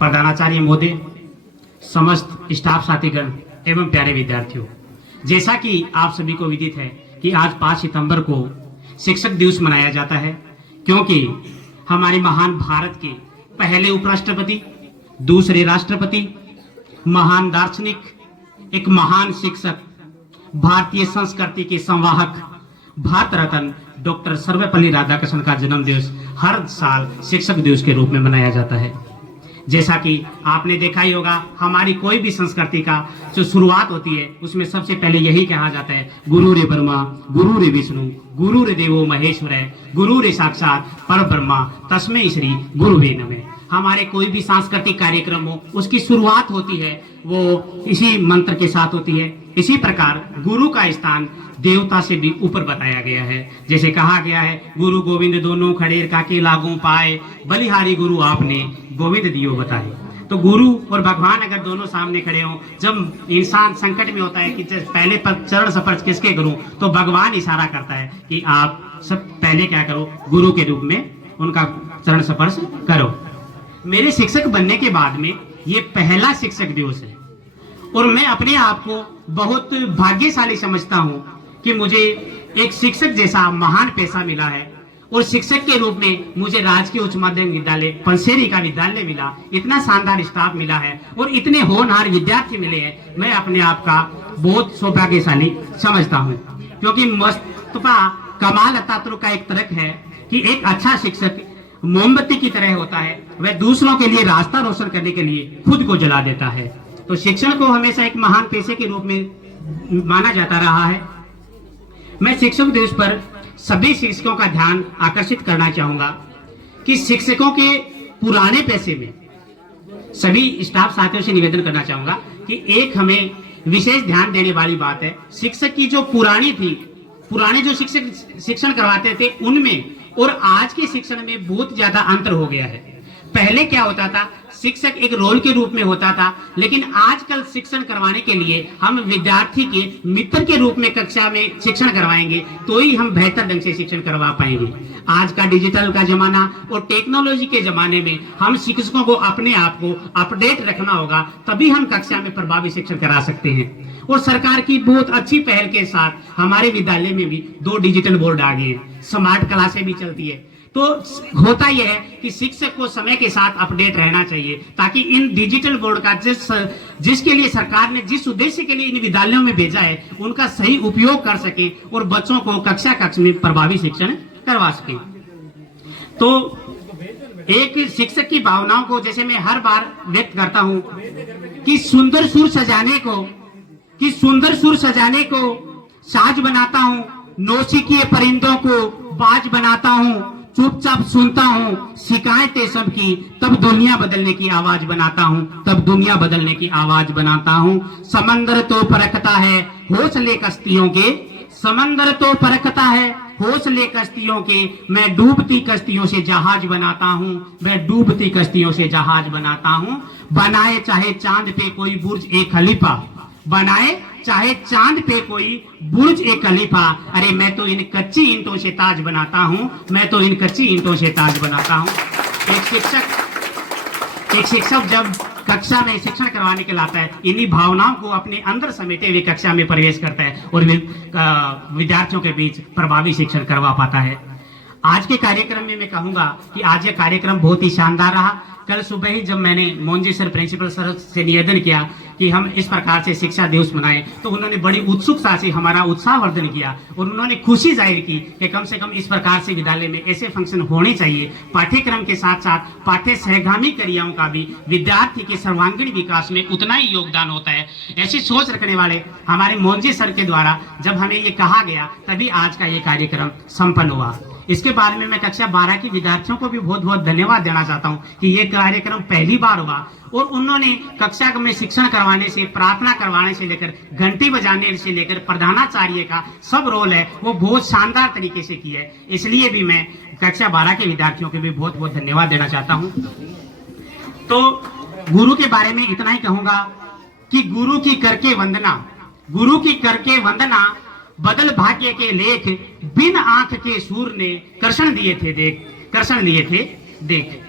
प्रधानाचार्य महोदय, समस्त स्टाफ साथीगण एवं प्यारे विद्यार्थियों, जैसा कि आप सभी को विदित है कि आज 5 सितंबर को शिक्षक दिवस मनाया जाता है, क्योंकि हमारे महान भारत के पहले उपराष्ट्रपति, दूसरे राष्ट्रपति, महान दार्शनिक, एक महान शिक्षक, भारतीय संस्कृति के संवाहक, भारत रत्न डॉक्टर सर्वपल्ली राधाकृष्णन का जन्म दिवस हर साल शिक्षक दिवस के रूप में मनाया जाता है। जैसा कि आपने देखा ही होगा, हमारी कोई भी संस्कृति का जो शुरुआत होती है उसमें सबसे पहले यही कहा जाता है, गुरु रे ब्रह्मा, गुरु रे विष्णु, गुरु रे देवो महेश्वर, गुरु रे साक्षात पर ब्रह्मा, तस्मै श्री गुरुवे नमः। हमारे कोई भी सांस्कृतिक कार्यक्रम हो, उसकी शुरुआत होती है वो इसी मंत्र के साथ होती है। इसी प्रकार गुरु का स्थान देवता से भी ऊपर बताया गया है। जैसे कहा गया है, गुरु गोविंद दोनों खड़ेर काके लागू पाए, बलिहारी गुरु आपने गोविंद दियो बताए। तो गुरु और भगवान अगर दोनों सामने खड़े हों, जब इंसान संकट में होता है कि पहले पर चरण स्पर्श किसके करूं, तो भगवान इशारा करता है कि आप सब पहले क्या करो, गुरु के रूप में उनका चरण स्पर्श करो। मेरे शिक्षक बनने के बाद में ये पहला शिक्षक दिवस है और मैं अपने आप को बहुत भाग्यशाली समझता हूँ कि मुझे एक शिक्षक जैसा महान पेशा मिला है और शिक्षक के रूप में मुझे राजकीय उच्च माध्यमिक विद्यालय पंसेरी का विद्यालय मिला, इतना शानदार स्टाफ मिला है और इतने होनहार विद्यार्थी मिले हैं। मैं अपने आप का बहुत सौभाग्यशाली समझता हूँ, क्योंकि मुस्तफा कमाल अतातुर्क का एक तर्क है कि एक अच्छा शिक्षक मोमबत्ती की तरह होता है, वह दूसरों के लिए रास्ता रोशन करने के लिए खुद को जला देता है। तो शिक्षण को हमेशा एक महान पेशे के रूप में माना जाता रहा है। मैं शिक्षक दिवस पर सभी शिक्षकों का ध्यान आकर्षित करना चाहूंगा कि शिक्षकों के पुराने पेशे में सभी स्टाफ साथियों से निवेदन करना चाहूंगा कि एक हमें विशेष ध्यान देने वाली बात है, शिक्षक की जो पुराने जो शिक्षक शिक्षण करवाते थे उनमें और आज के शिक्षण में बहुत ज्यादा अंतर हो गया है। पहले क्या होता था, शिक्षक एक रोल के रूप में होता था, लेकिन आजकल शिक्षण करवाने के लिए हम विद्यार्थी के मित्र के रूप में कक्षा में शिक्षण करवाएंगे तो ही हम बेहतर ढंग से शिक्षण करवा पाएंगे। आज का डिजिटल का जमाना और टेक्नोलॉजी के जमाने में हम शिक्षकों को अपने आप को अपडेट रखना होगा, तभी हम कक्षा में प्रभावी शिक्षण करा सकते हैं। और सरकार की बहुत अच्छी पहल के साथ हमारे विद्यालय में भी 2 डिजिटल बोर्ड आ गए हैं, स्मार्ट क्लासें भी चलती है। तो होता यह है कि शिक्षक को समय के साथ अपडेट रहना चाहिए, ताकि इन डिजिटल बोर्ड का जिसके लिए सरकार ने जिस उद्देश्य के लिए इन विद्यालयों में भेजा है उनका सही उपयोग कर सके और बच्चों को कक्ष में प्रभावी शिक्षण करवा सके। तो एक शिक्षक की भावनाओं को जैसे मैं हर बार व्यक्त करता हूं कि सुंदर सुर सजाने को साज बनाता हूं, नौसिखिए परिंदों को बाज बनाता हूं, चुपचाप सुनता हूँ शिकायतें सबकी, तब दुनिया बदलने की आवाज बनाता हूँ, तब दुनिया बदलने की आवाज बनाता हूँ। समंदर तो परखता है हौसले कश्तियों के, समंदर तो परखता है हौसले कश्तियों के, मैं डूबती कश्तियों से जहाज बनाता हूँ, मैं डूबती कश्तियों से जहाज बनाता हूँ। बनाए चाहे चांद पे कोई बुर्ज ए खलीफा, बनाए चाहे चांद पे कोई बुर्ज ए खलीफा, अरे मैं तो इन कच्ची ईंटों से ताज बनाता हूँ, मैं तो इन कच्ची ईंटों से ताज बनाता हूँ। एक शिक्षक जब कक्षा में शिक्षण करवाने के लाता है, इन्हीं भावनाओं को अपने अंदर समेटे हुए कक्षा में प्रवेश करता है और विद्यार्थियों के बीच प्रभावी शिक्षण करवा पाता है। आज के कार्यक्रम में मैं कहूंगा कि आज यह कार्यक्रम बहुत ही शानदार रहा। कल सुबह ही जब मैंने मोहन सर प्रिंसिपल सर से निवेदन किया कि हम इस प्रकार से शिक्षा दिवस मनाएं, तो उन्होंने बड़ी उत्सुकता से हमारा उत्साहवर्धन किया और उन्होंने खुशी जाहिर की कि कम से कम इस प्रकार से विद्यालय में ऐसे फंक्शन होने चाहिए। पाठ्यक्रम के साथ साथ पाठ्य सहगामी क्रियाओं का भी विद्यार्थी के सर्वांगीण विकास में उतना ही योगदान होता है। ऐसी सोच रखने वाले हमारे मोहन सर के द्वारा जब हमें ये कहा गया, तभी आज का ये कार्यक्रम संपन्न हुआ। इसके बारे में मैं कक्षा 12 के विद्यार्थियों को भी बहुत बहुत धन्यवाद देना चाहता हूं कि ये कार्यक्रम पहली बार हुआ और उन्होंने कक्षा में शिक्षण करवाने से, प्रार्थना करवाने से लेकर घंटी बजाने से लेकर प्रधानाचार्य का सब रोल है वो बहुत शानदार तरीके से किया है। इसलिए भी मैं कक्षा 12 के विद्यार्थियों को भी बहुत बहुत धन्यवाद देना चाहता हूँ। तो गुरु के बारे में इतना ही कहूंगा कि गुरु की करके वंदना बदल भाग्य के लेख, बिन आंख के सूर ने कर्षण लिए थे देख।